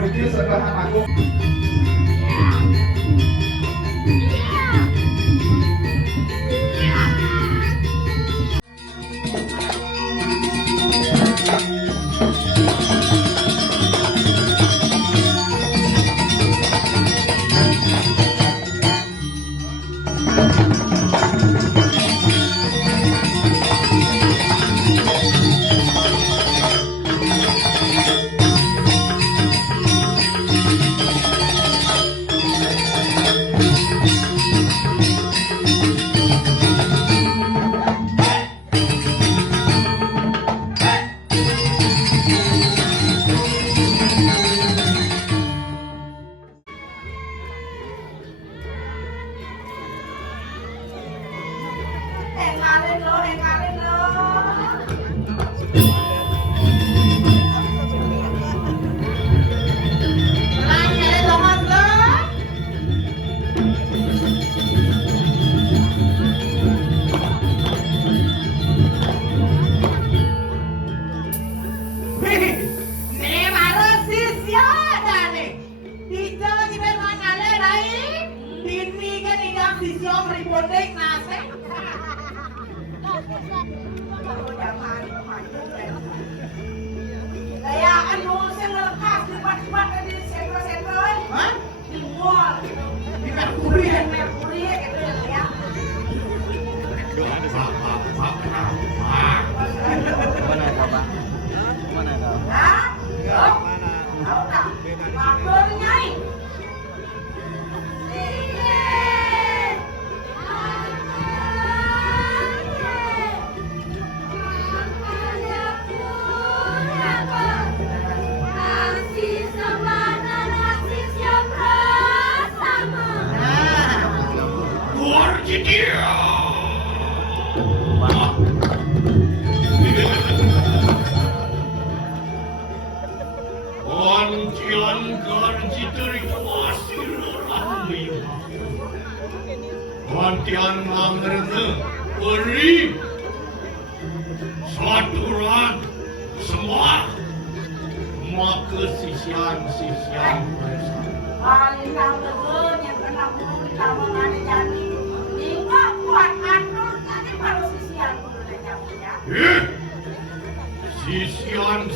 Pergi setelah aku. Wantian mangrene beri saturan semua maka sisian paling tahu yang kena buku kamu mana jadi hingga kuat atur tadi baru sisian kudu jamnya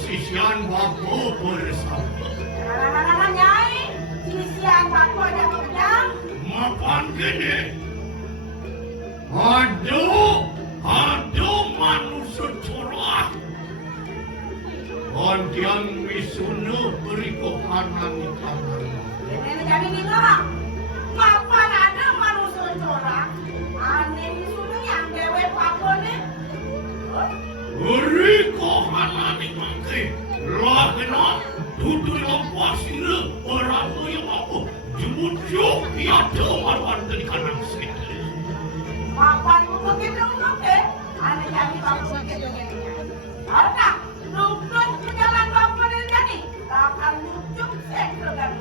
sisian baku bersama karena nyai sisian baku aja kerja mapan gede aduh manusia curah Antian wisunu beri kohanan di kamar ini jadi nih orang kapan ada manusia curah aneh wisunu yang dewe pakone beri kohanan di mangke lah kena duduk pasir orang yang aku jujur tiada marwan dari kanan sini kapan mungkin aneh jadi pakone karena nunggu jalan bapak dan jadi akan lucu sektor dan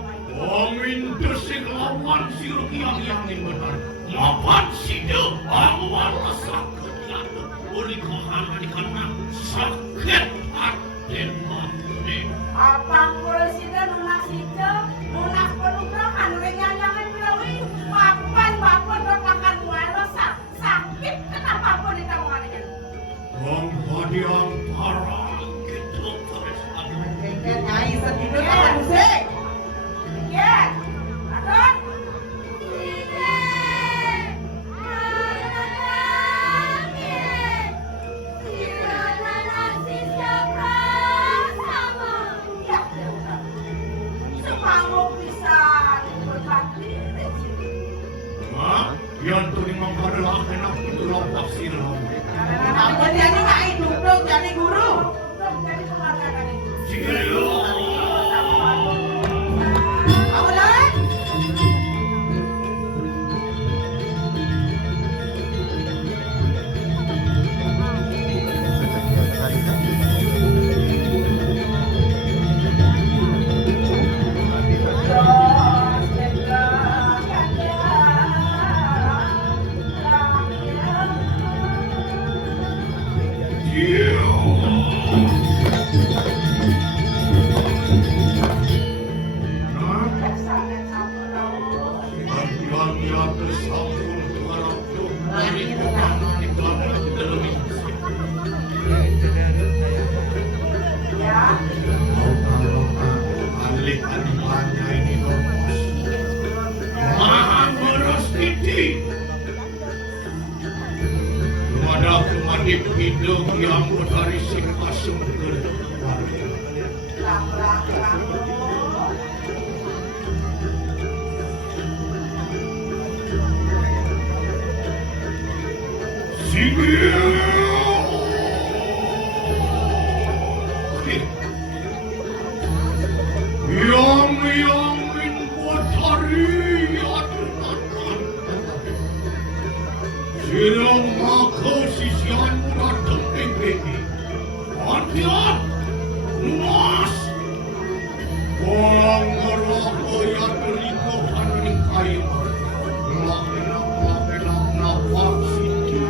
Amin desik lawan siruk yang benar mapan sido awal sakit yaitu beri kohanan di kanan sakit hati mati apa polisi dan lunak sido lunak penugahan renyanyangan belawi papan bapak bertahan muara sakit kenapa pun di tamu aneh yang parah gitu terus Nyai sedih kan sih. ya ada yang tuh memang adalah enak itu lawan tafsir. Apa dia kan itu. Singeo. Apa dah? Hidup yang dari sing ke yang buat hari Sirang maka sisian datang ini Antian Numas Orang meraka yang berikutan di kain Laki-laki nafas siti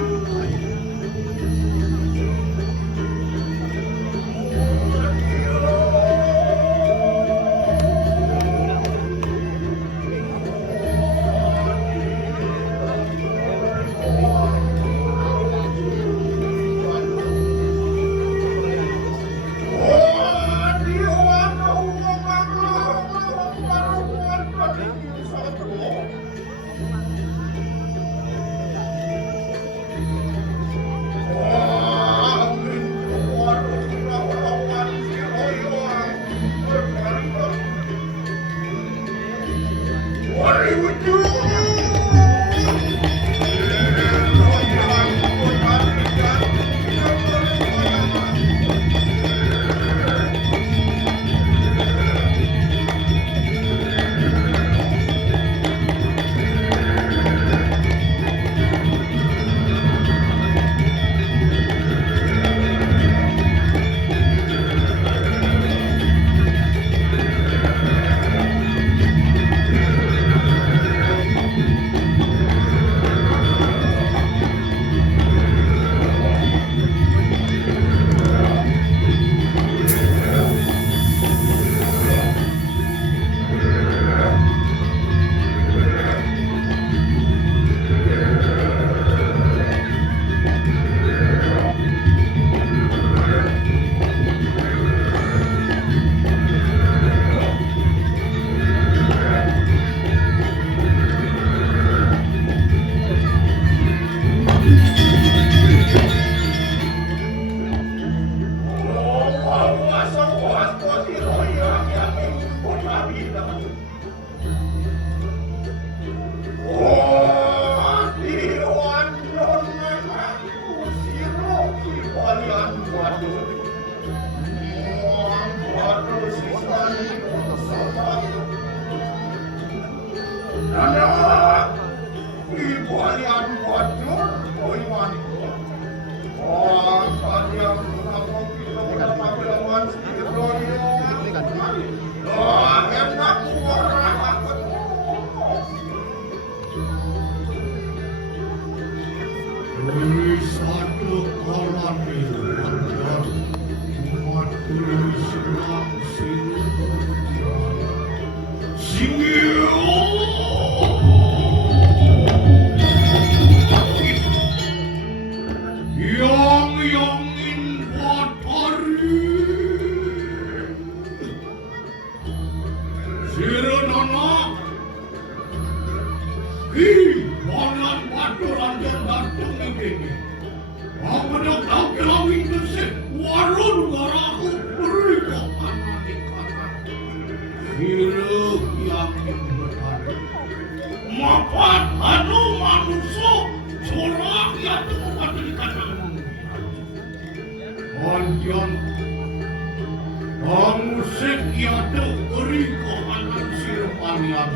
Musik kiatu beri kohanan sirpanian.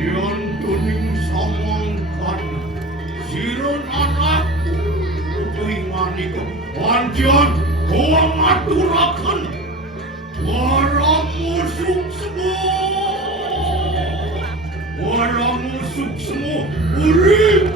Yon tuning samangkan siron anak tuingan itu pancen koang aturakan para musuh semua urip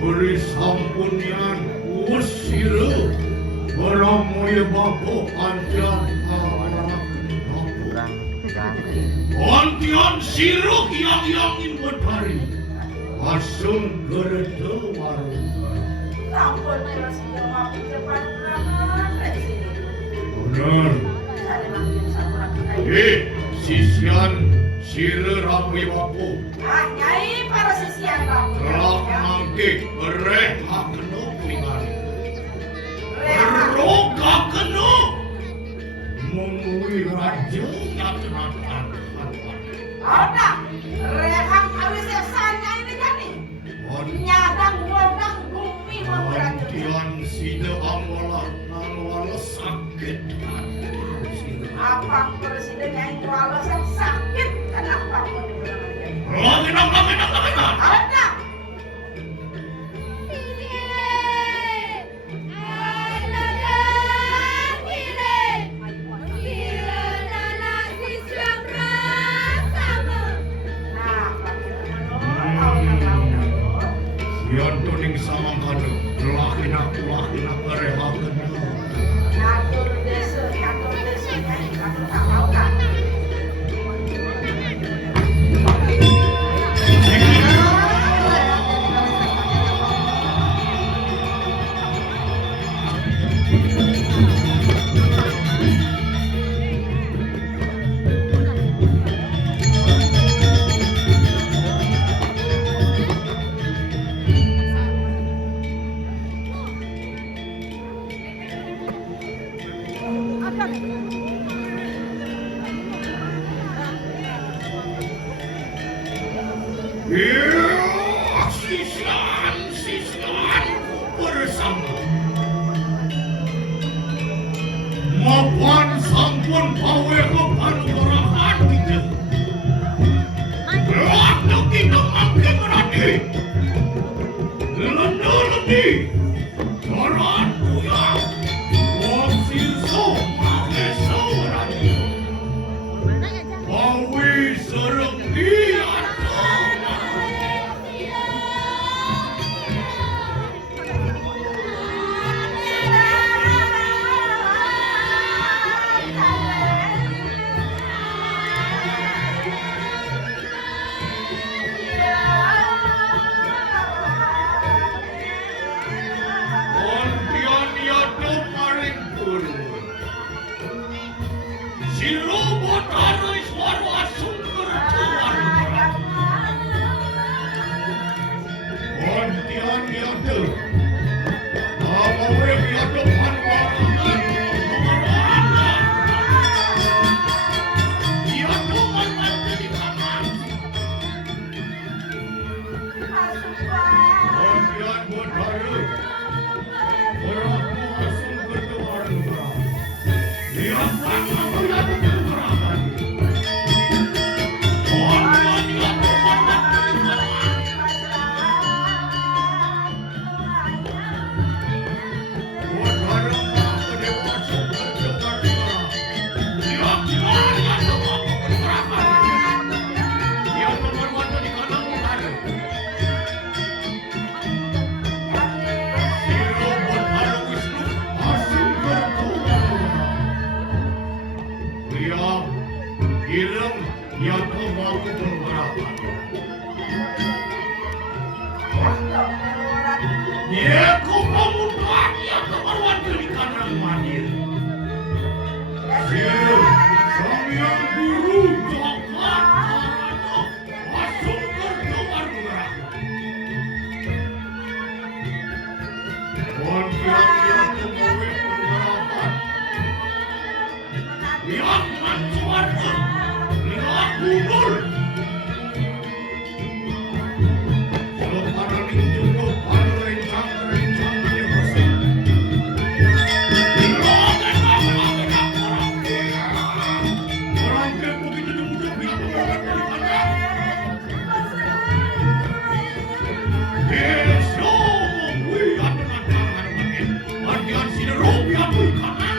beri sampunian usir beramoy bako antian antian siruk yang inwetari asung gerede warung Sampun terus aku depan banget sini. bener Ada makin sampun sisian sire ramoy bako Ah, Nyai para sisian kamu. kelak mangke bereha keno pingan Reha. beroga keno mengui raja yatenatan Ada. Rehang awis esanya ini kan nih. Nyadang bodang bumi memberat. Antian sida amwalah nalwala sakit Apa presiden yang walau sakit kenapa mau dibilang Laginak Ada. Yan tuning samangkan lakinak bereha kena Ngatur desa Nyai kamu tak mau kan? Sisian bersama mapan sampun pawe kepan orahan kita waktu kita mangke berani lendi orang puya wong silso mangke saurani pawe Dia mau keberatan. Dia pemuda dia keperluan dari kanan mandir. Dia sang yang guru coklat karena masuk ke kamar neraka. Dia kemuwe penggerapan. Lihat mancuarnya. Lihat mundur. Kalau para linjung para rencang-rencang yang besar. Orang kepo kita dibunuh pihak penggerapan dari kanan. Besok wiat dengan tangan makin. Bagian sini rupiah dari kanan.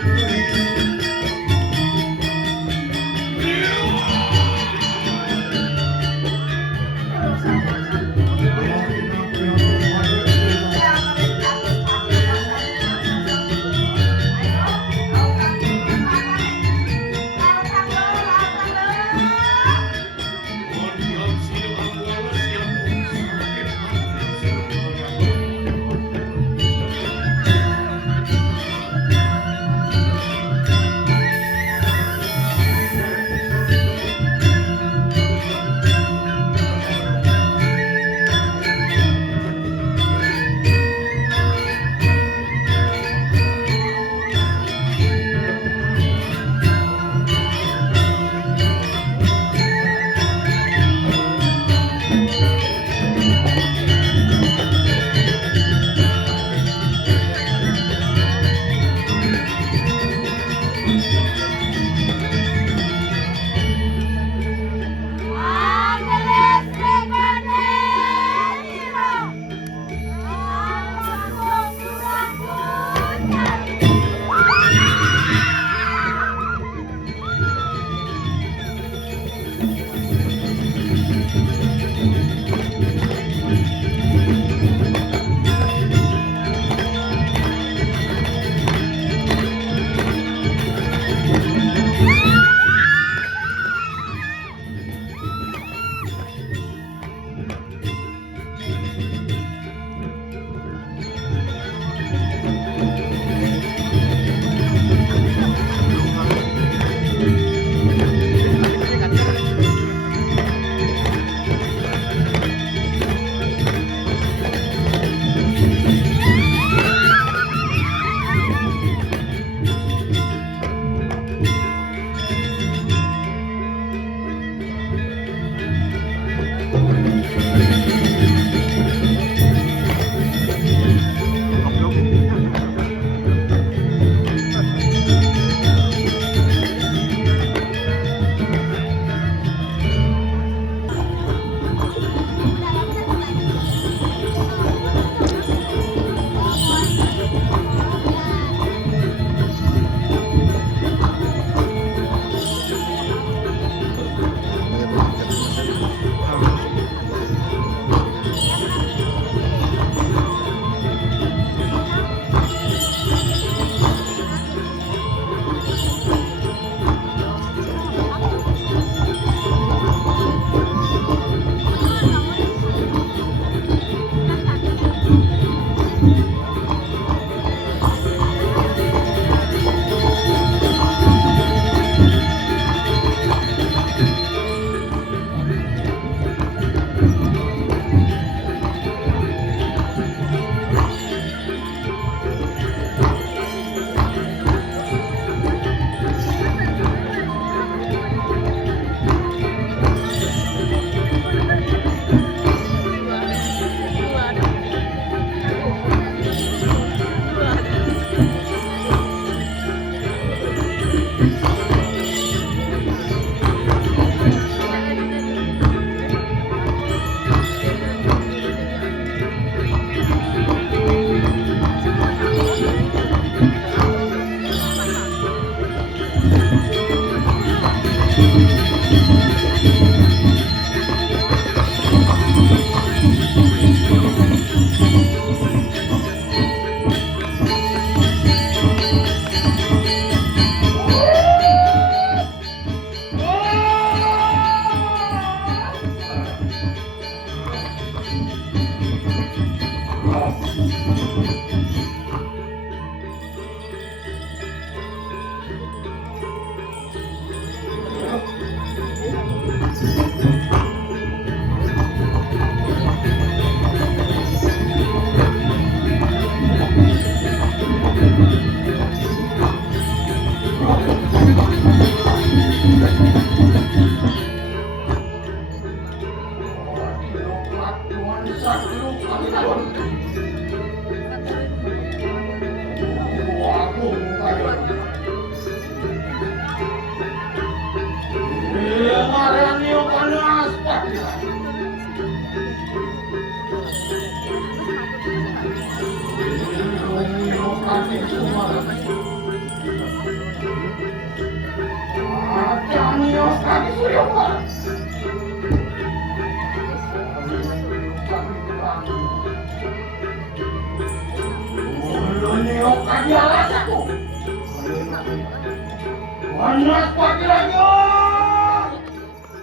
Panas panggilannya!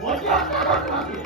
Wajah kanan lagi!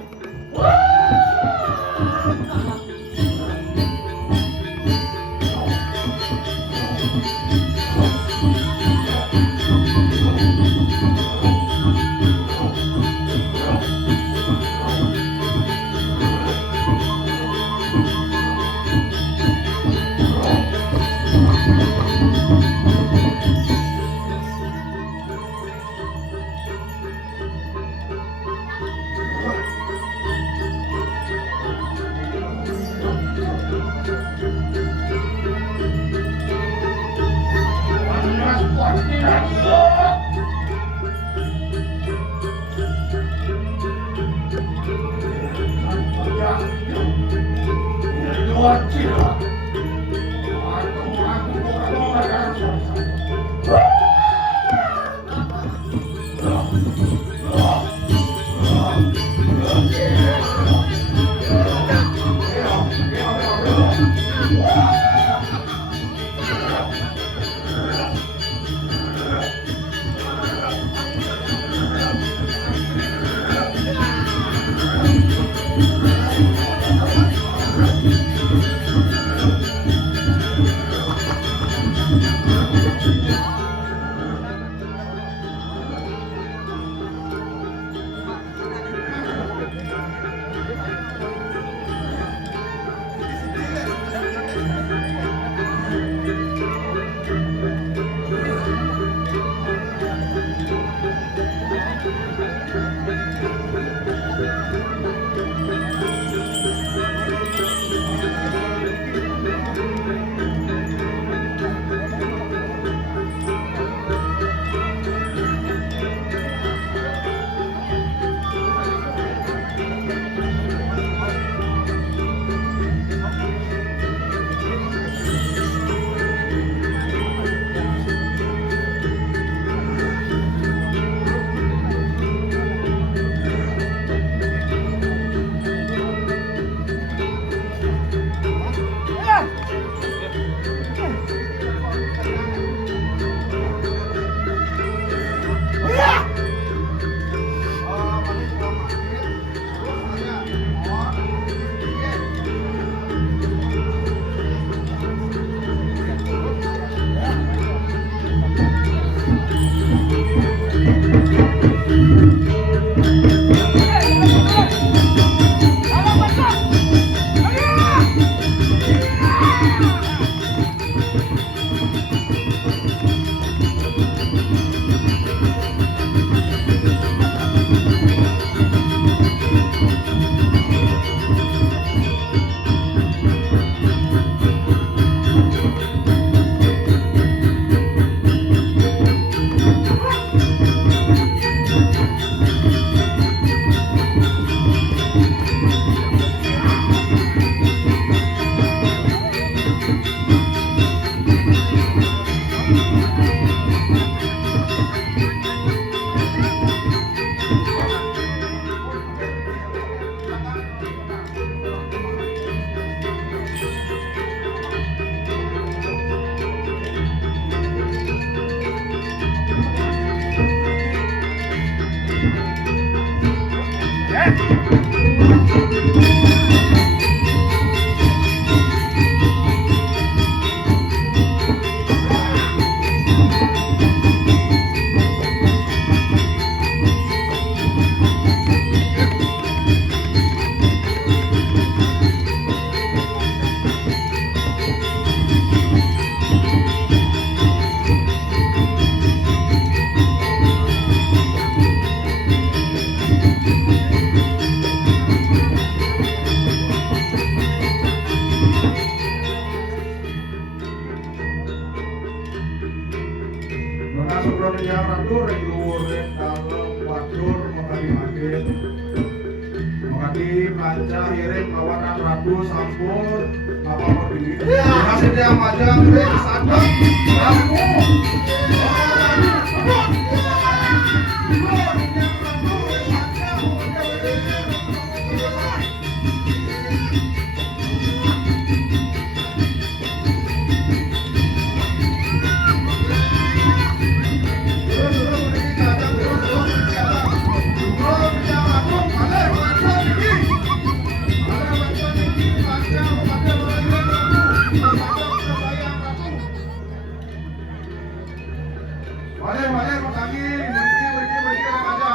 Balik, Mas Anggi. Berhenti aja.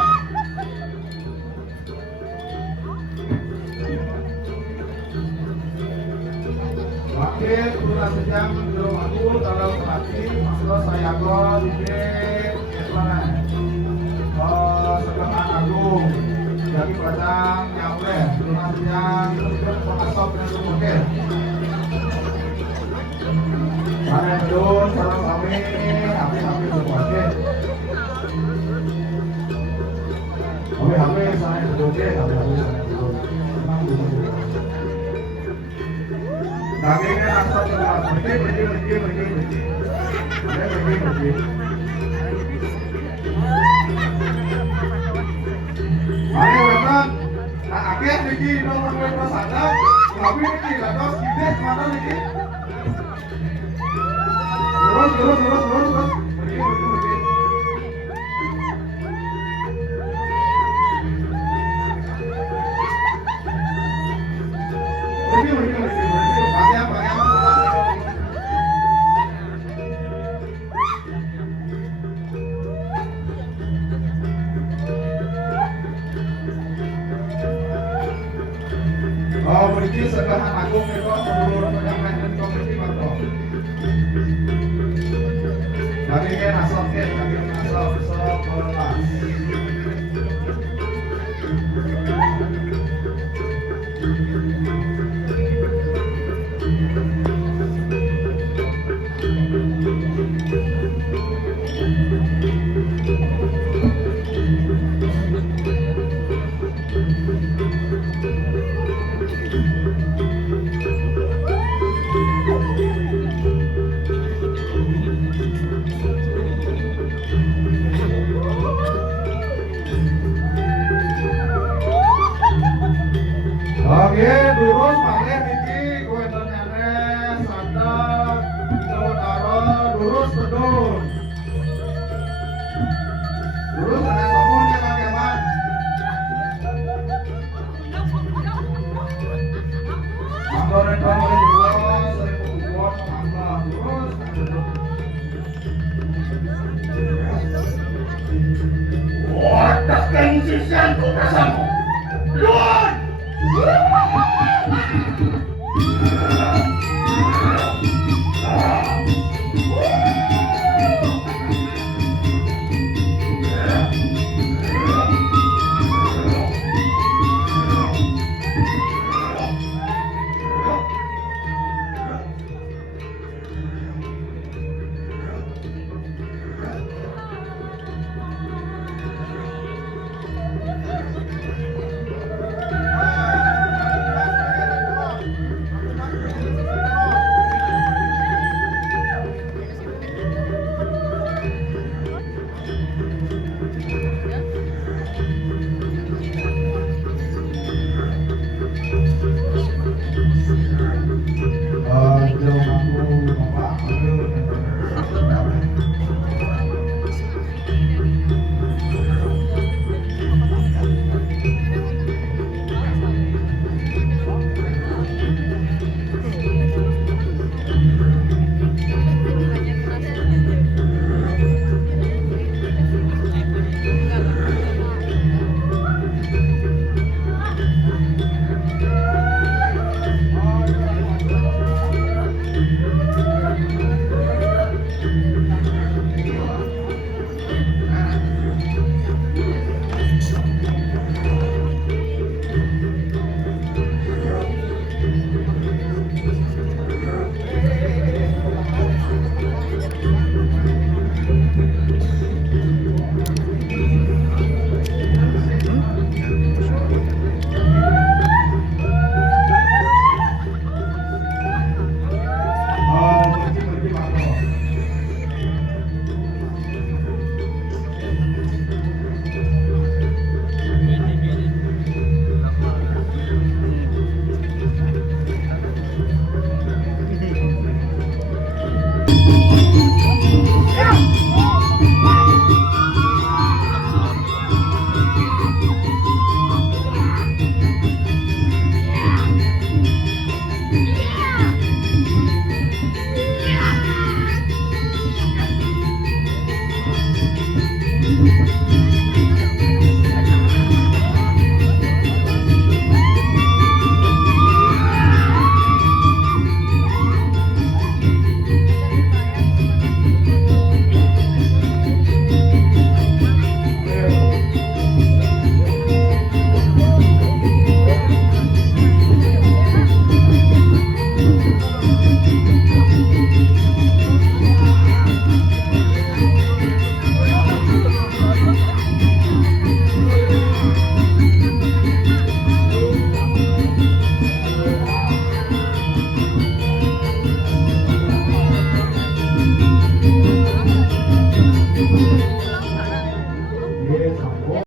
Wakil turunan sejam belum aku kalau mati masuk saya kok di mana? Sekarang agung jadi pasang nyampe turunan sejam terus pasok dan oke. Mana terus salam kami habis berpuasa. Habis saya berdoa habis saya berdoa. Memang begitu. Dagingnya langsung ke dalam. Pergi. Mari wetan, nak akeh niki nomor wetan sana, tapi niki lados sides mana niki? Terus. Pergi. Berisi sebahan agung itu seluruh penyampaian komisi makro. Baginya nasab sebelas. Oke, lurus balik niki kowe ternyane sandak utara lurus pedun. Lurus ada sombong ya Pak Keman. Anggoran boleh juga sering kuat tambah lurus. Wah, tak konsisten kok rasamu. Luar!